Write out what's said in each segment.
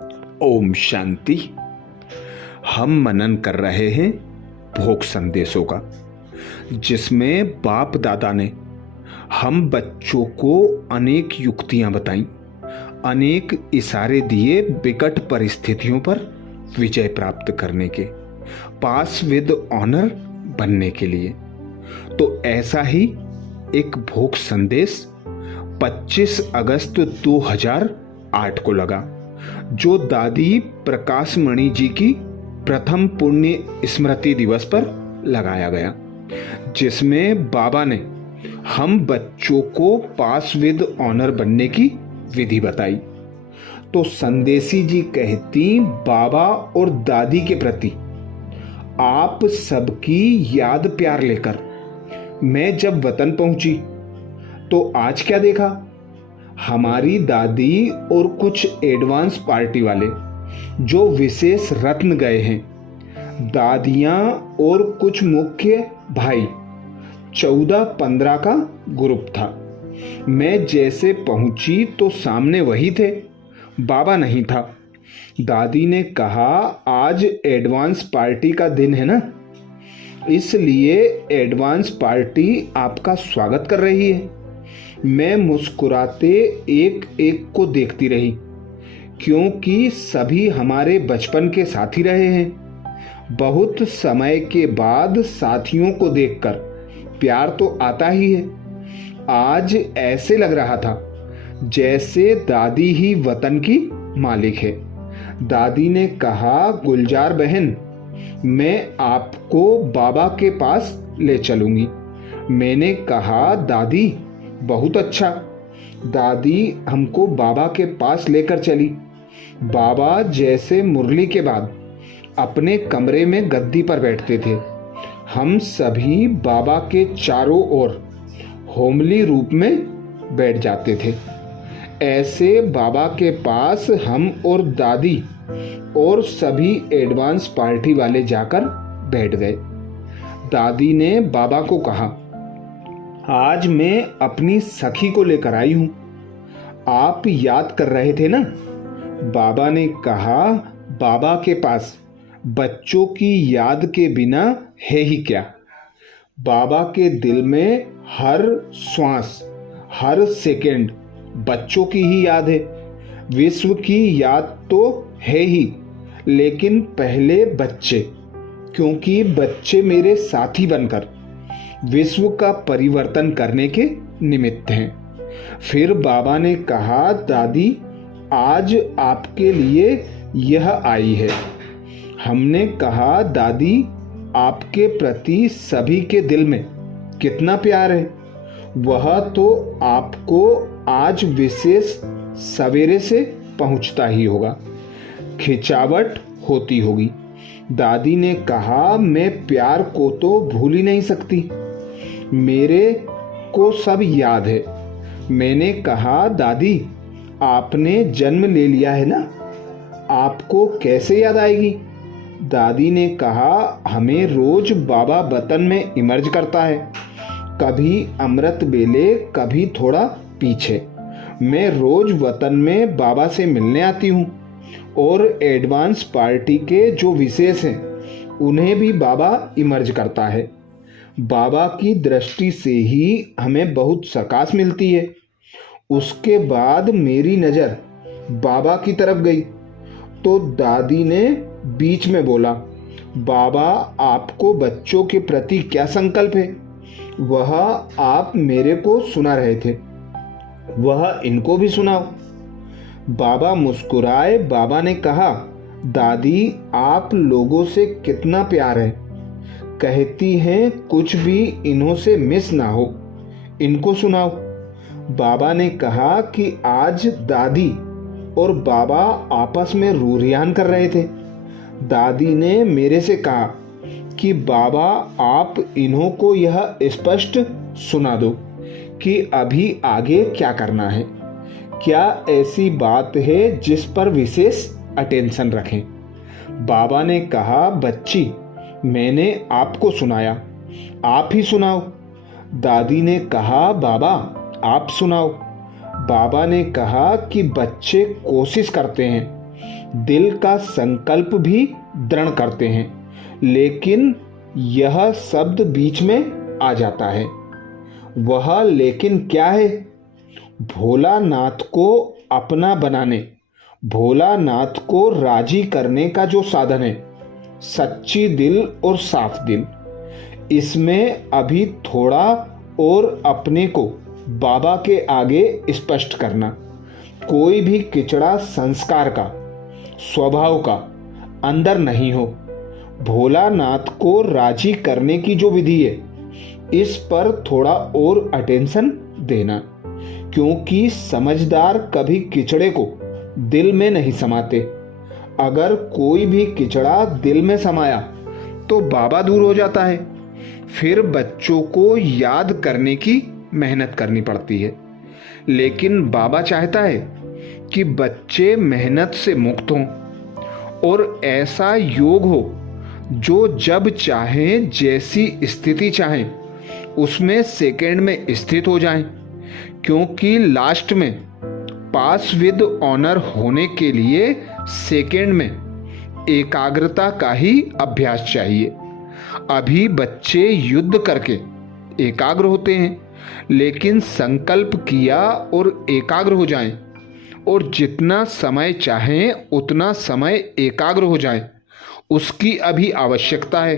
ओम शांति। हम मनन कर रहे हैं भोग संदेशों का, जिसमें बाप दादा ने हम बच्चों को अनेक युक्तियां बताई, अनेक इशारे दिए विकट परिस्थितियों पर विजय प्राप्त करने के, पास विद ऑनर बनने के लिए। तो ऐसा ही एक भोग संदेश 25 अगस्त 2008 को लगा, जो दादी प्रकाश मणि जी की प्रथम पुण्य स्मृति दिवस पर लगाया गया, जिसमें बाबा ने हम बच्चों को पास विद ऑनर बनने की विधि बताई। तो संदेशी जी कहती, बाबा और दादी के प्रति आप सबकी याद प्यार लेकर मैं जब वतन पहुंची तो आज क्या देखा, हमारी दादी और कुछ एडवांस पार्टी वाले जो विशेष रत्न गए हैं, दादियां और कुछ मुख्य भाई, 14-15 का ग्रुप था। मैं जैसे पहुंची तो सामने वही थे, बाबा नहीं था। दादी ने कहा, आज एडवांस पार्टी का दिन है ना, इसलिए एडवांस पार्टी आपका स्वागत कर रही है। मैं मुस्कुराते एक एक को देखती रही, क्योंकि सभी हमारे बचपन के साथी रहे हैं। बहुत समय के बाद साथियों को देखकर प्यार तो आता ही है। आज ऐसे लग रहा था जैसे दादी ही वतन की मालिक है। दादी ने कहा, गुलजार बहन, मैं आपको बाबा के पास ले चलूंगी। मैंने कहा, दादी बहुत अच्छा। दादी हमको बाबा के पास लेकर चली। बाबा जैसे मुरली के बाद अपने कमरे में गद्दी पर बैठते थे, हम सभी बाबा के चारों ओर होमली रूप में बैठ जाते थे। ऐसे बाबा के पास हम और दादी और सभी एडवांस पार्टी वाले जाकर बैठ गए। दादी ने बाबा को कहा, आज मैं अपनी सखी को लेकर आई हूं, आप याद कर रहे थे ना। बाबा ने कहा, बाबा के पास बच्चों की याद के बिना है ही क्या। बाबा के दिल में हर श्वास, हर सेकंड बच्चों की ही याद है। विश्व की याद तो है ही, लेकिन पहले बच्चे, क्योंकि बच्चे मेरे साथी बनकर विश्व का परिवर्तन करने के निमित्त हैं। फिर बाबा ने कहा, दादी आज आपके लिए यह आई है। हमने कहा, दादी आपके प्रति सभी के दिल में कितना प्यार है, वह तो आपको आज विशेष सवेरे से पहुंचता ही होगा, खिंचावट होती होगी। दादी ने कहा, मैं प्यार को तो भूल ही नहीं सकती, मेरे को सब याद है। मैंने कहा, दादी आपने जन्म ले लिया है ना, आपको कैसे याद आएगी। दादी ने कहा, हमें रोज बाबा वतन में इमर्ज करता है, कभी अमृत बेले, कभी थोड़ा पीछे। मैं रोज वतन में बाबा से मिलने आती हूँ, और एडवांस पार्टी के जो विशेष हैं उन्हें भी बाबा इमर्ज करता है। बाबा की दृष्टि से ही हमें बहुत सकाश मिलती है। उसके बाद मेरी नज़र बाबा की तरफ गई तो दादी ने बीच में बोला, बाबा आपको बच्चों के प्रति क्या संकल्प है, वह आप मेरे को सुना रहे थे, वह इनको भी सुनाओ। बाबा मुस्कुराए। बाबा ने कहा, दादी आप लोगों से कितना प्यार है, कहती हैं कुछ भी इन्हों से मिस ना हो, इनको सुनाओ। बाबा ने कहा कि आज दादी और बाबा आपस में रूरियान कर रहे थे। दादी ने मेरे से कहा कि बाबा आप इन्हों को यह स्पष्ट सुना दो कि अभी आगे क्या करना है, क्या ऐसी बात है जिस पर विशेष अटेंशन रखें। बाबा ने कहा, बच्ची मैंने आपको सुनाया, आप ही सुनाओ। दादी ने कहा, बाबा आप सुनाओ। बाबा ने कहा कि बच्चे कोशिश करते हैं दिल का संकल्प भी दृढ़ करते हैं, लेकिन यह शब्द बीच में आ जाता है। वह लेकिन क्या है? भोलानाथ को अपना बनाने, भोलानाथ को राजी करने का जो साधन है, सच्ची दिल और साफ दिल। इसमें अभी थोड़ा और अपने को बाबा के आगे स्पष्ट करना। कोई भी किचड़ा संस्कार का, स्वभाव का अंदर नहीं हो। भोलानाथ को राजी करने की जो विधि है, इस पर थोड़ा और अटेंशन देना, क्योंकि समझदार कभी किचड़े को दिल में नहीं समाते। अगर कोई भी किचड़ा दिल में समाया तो बाबा दूर हो जाता है। फिर बच्चों को याद करने की मेहनत करनी पड़ती है। लेकिन बाबा चाहता है कि बच्चे मेहनत से मुक्त हों और ऐसा योग हो जो जब चाहें, जैसी स्थिति चाहें, उसमें सेकंड में स्थित हो जाएं। क्योंकि लास्ट में पास विद ऑनर होने के लिए सेकंड में एकाग्रता का ही अभ्यास चाहिए। अभी बच्चे युद्ध करके एकाग्र होते हैं, लेकिन संकल्प किया और एकाग्र हो जाएं, और जितना समय चाहें उतना समय एकाग्र हो जाएं, उसकी अभी आवश्यकता है।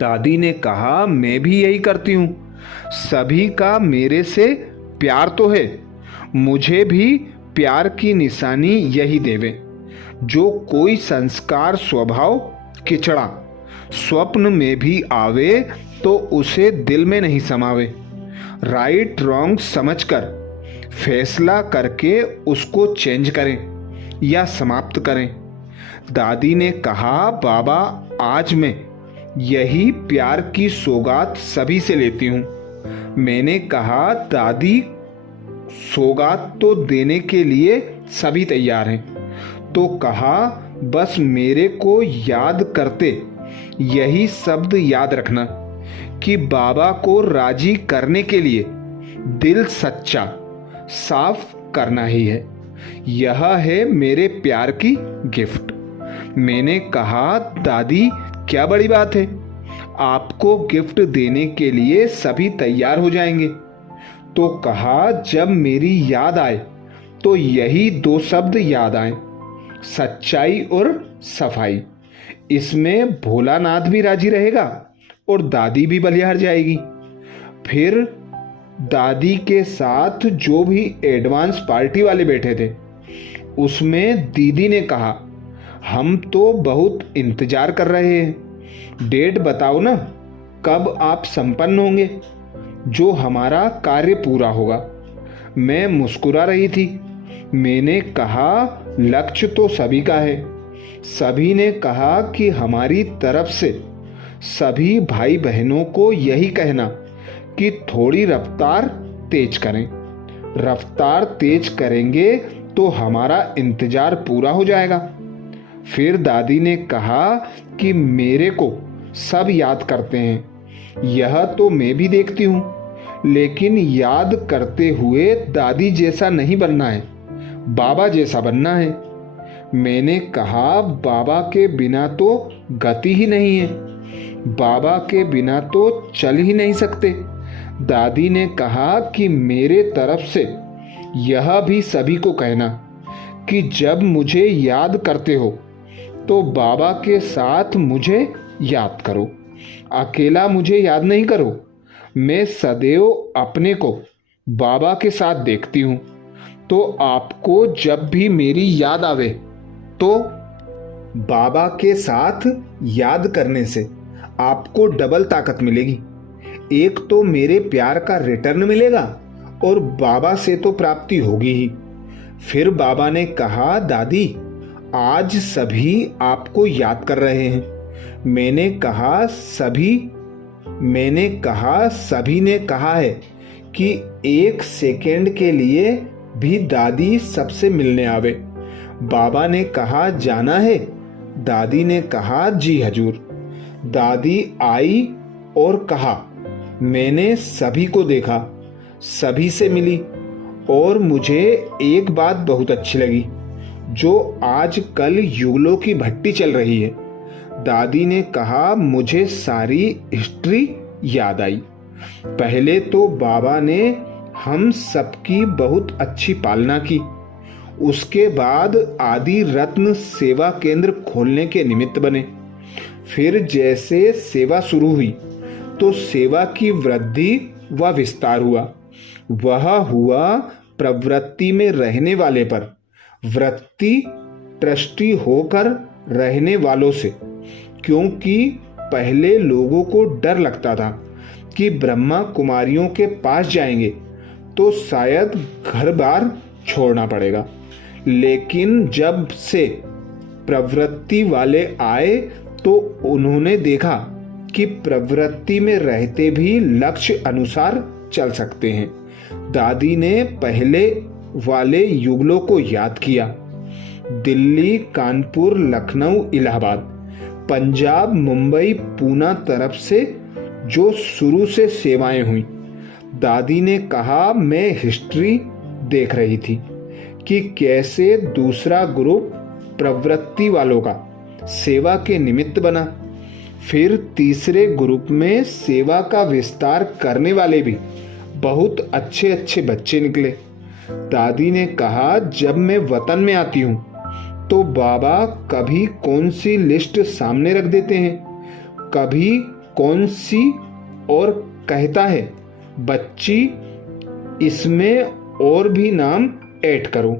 दादी ने कहा, मैं भी यही करती हूँ। सभी का मेरे से प्यार तो है, मुझे भी प्यार की निशानी यही देवे। जो कोई संस्कार स्वभाव किचड़ा स्वप्न में भी आवे तो उसे दिल में नहीं समावे। राइट रॉन्ग समझकर फैसला करके उसको चेंज करें या समाप्त करें। दादी ने कहा, बाबा आज मैं यही प्यार की सौगात सभी से लेती हूँ। मैंने कहा, दादी सौगात तो देने के लिए सभी तैयार हैं। तो कहा, बस मेरे को याद करते यही शब्द याद रखना कि बाबा को राजी करने के लिए दिल सच्चा साफ करना ही है। यह है मेरे प्यार की गिफ्ट। मैंने कहा, दादी क्या बड़ी बात है, आपको गिफ्ट देने के लिए सभी तैयार हो जाएंगे। तो कहा, जब मेरी याद आए तो यही दो शब्द याद आए, सच्चाई और सफाई। इसमें भोलानाथ भी राजी रहेगा और दादी भी बलिहार जाएगी। फिर दादी के साथ जो भी एडवांस पार्टी वाले बैठे थे, उसमें दीदी ने कहा, हम तो बहुत इंतजार कर रहे हैं, डेट बताओ ना, कब आप संपन्न होंगे, जो हमारा कार्य पूरा होगा। मैं मुस्कुरा रही थी। मैंने कहा, लक्ष्य तो सभी का है। सभी ने कहा कि हमारी तरफ से सभी भाई बहनों को यही कहना कि थोड़ी रफ्तार तेज करें। रफ्तार तेज करेंगे तो हमारा इंतजार पूरा हो जाएगा। फिर दादी ने कहा कि मेरे को सब याद करते हैं, यह तो मैं भी देखती हूँ, लेकिन याद करते हुए दादी जैसा नहीं बनना है, बाबा जैसा बनना है। मैंने कहा, बाबा के बिना तो गति ही नहीं है, बाबा के बिना तो चल ही नहीं सकते। दादी ने कहा कि मेरे तरफ से यह भी सभी को कहना कि जब मुझे याद करते हो तो बाबा के साथ मुझे याद करो, अकेला मुझे याद नहीं करो। मैं सदैव अपने को बाबा के साथ देखती हूँ, तो आपको जब भी मेरी याद आवे तो बाबा के साथ याद करने से आपको डबल ताकत मिलेगी। एक तो मेरे प्यार का रिटर्न मिलेगा और बाबा से तो प्राप्ति होगी ही। फिर बाबा ने कहा, दादी आज सभी आपको याद कर रहे हैं। मैंने कहा, सभी ने कहा है कि एक सेकेंड के लिए भी दादी सबसे मिलने आवे। बाबा ने कहा, जाना है? दादी ने कहा, जी हजूर। दादी आई और कहा, मैंने सभी को देखा, सभी से मिली और मुझे एक बात बहुत अच्छी लगी। जो आजकल युगलों की भट्टी चल रही है। दादी ने कहा, मुझे सारी हिस्ट्री याद आई। पहले तो बाबा ने हम सबकी बहुत अच्छी पालना की। उसके बाद आदि रत्न सेवा केंद्र खोलने के निमित्त बने। फिर जैसे सेवा शुरू हुई तो सेवा की वृद्धि व विस्तार हुआ। वह हुआ प्रवृत्ति में रहने वाले पर, वृत्ति ट्रस्टी होकर रहने वालों से। क्योंकि पहले लोगों को डर लगता था कि ब्रह्मा कुमारियों के पास जाएंगे तो शायद घर बार छोड़ना पड़ेगा। लेकिन जब से प्रवृत्ति वाले आए तो उन्होंने देखा कि प्रवृत्ति में रहते भी लक्ष्य अनुसार चल सकते हैं। दादी ने पहले वाले युगलों को याद किया। दिल्ली, कानपुर, लखनऊ, इलाहाबाद, पंजाब, मुंबई, पूना तरफ से जो शुरू से सेवाएं हुई। दादी ने कहा, मैं हिस्ट्री देख रही थी कि कैसे दूसरा ग्रुप प्रवृत्ति वालों का सेवा के निमित्त बना। फिर तीसरे ग्रुप में सेवा का विस्तार करने वाले भी बहुत अच्छे अच्छे बच्चे निकले। दादी ने कहा, जब मैं वतन में आती हूँ तो बाबा कभी कौन सी लिस्ट सामने रख देते हैं, कभी कौन सी, और कहता है, बच्ची इसमें और भी नाम ऐड करो।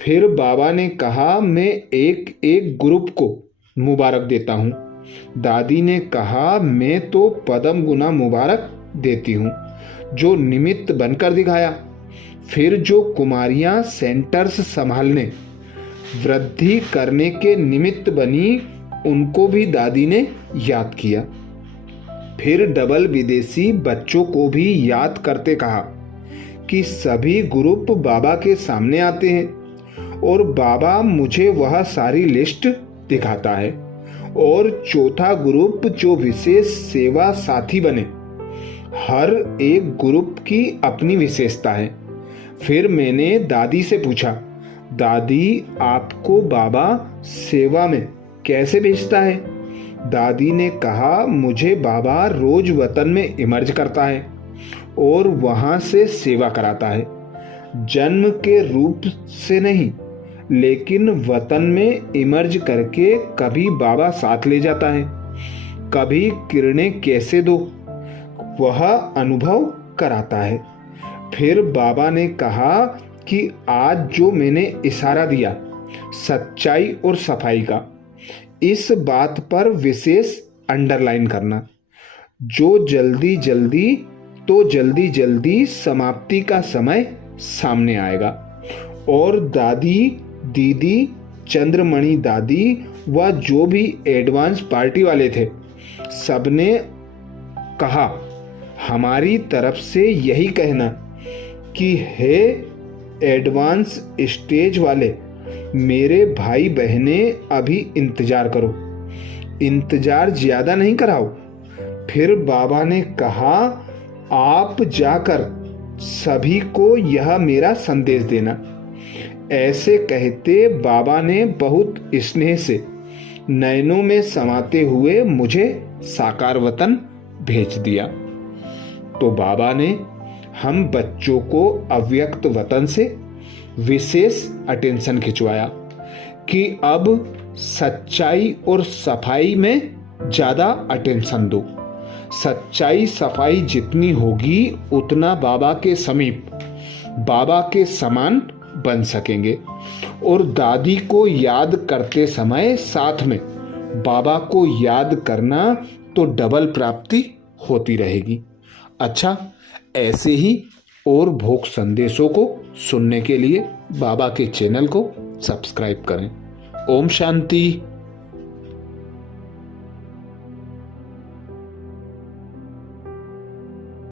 फिर बाबा ने कहा, मैं एक एक ग्रुप को मुबारक देता हूँ। दादी ने कहा, मैं तो पदम गुना मुबारक देती हूँ जो निमित्त बनकर दिखाया। फिर जो कुमारियाँ सेंटर्स संभालने, वृद्धि करने के निमित्त बनी, उनको भी दादी ने याद किया। फिर डबल विदेशी बच्चों को भी याद करते कहा कि सभी ग्रुप बाबा के सामने आते हैं और बाबा मुझे वह सारी लिस्ट दिखाता है। और चौथा ग्रुप जो विशेष सेवा साथी बने, हर एक ग्रुप की अपनी विशेषता है। फिर मैंने दादी से पूछा, दादी आपको बाबा सेवा में कैसे भेजता है? दादी ने कहा, मुझे बाबा रोज वतन में इमर्ज करता है और वहां से सेवा कराता है। जन्म के रूप से नहीं, लेकिन वतन में इमर्ज करके कभी बाबा साथ ले जाता है, कभी किरणें कैसे दो वह अनुभव कराता है। फिर बाबा ने कहा कि आज जो मैंने इशारा दिया सच्चाई और सफाई का, इस बात पर विशेष अंडरलाइन करना। जो जल्दी जल्दी समाप्ति का समय सामने आएगा। और दादी, दीदी, चंद्रमणि दादी व जो भी एडवांस पार्टी वाले थे, सबने कहा, हमारी तरफ से यही कहना कि हे एडवांस स्टेज वाले मेरे भाई बहने, अभी इंतजार करो, इंतजार ज्यादा नहीं कराओ। फिर बाबा ने कहा, आप जाकर सभी को यह मेरा संदेश देना। ऐसे कहते बाबा ने बहुत स्नेह से नयनों में समाते हुए मुझे साकार वतन भेज दिया। तो बाबा ने हम बच्चों को अव्यक्त वतन से विशेष अटेंशन खिंचवाया कि अब सच्चाई और सफाई में ज्यादा अटेंशन दो। सच्चाई सफाई जितनी होगी उतना बाबा के समीप, बाबा के समान बन सकेंगे। और दादी को याद करते समय साथ में बाबा को याद करना तो डबल प्राप्ति होती रहेगी। अच्छा, ऐसे ही और भोग संदेशों को सुनने के लिए बाबा के चैनल को सब्सक्राइब करें। ओम शांति।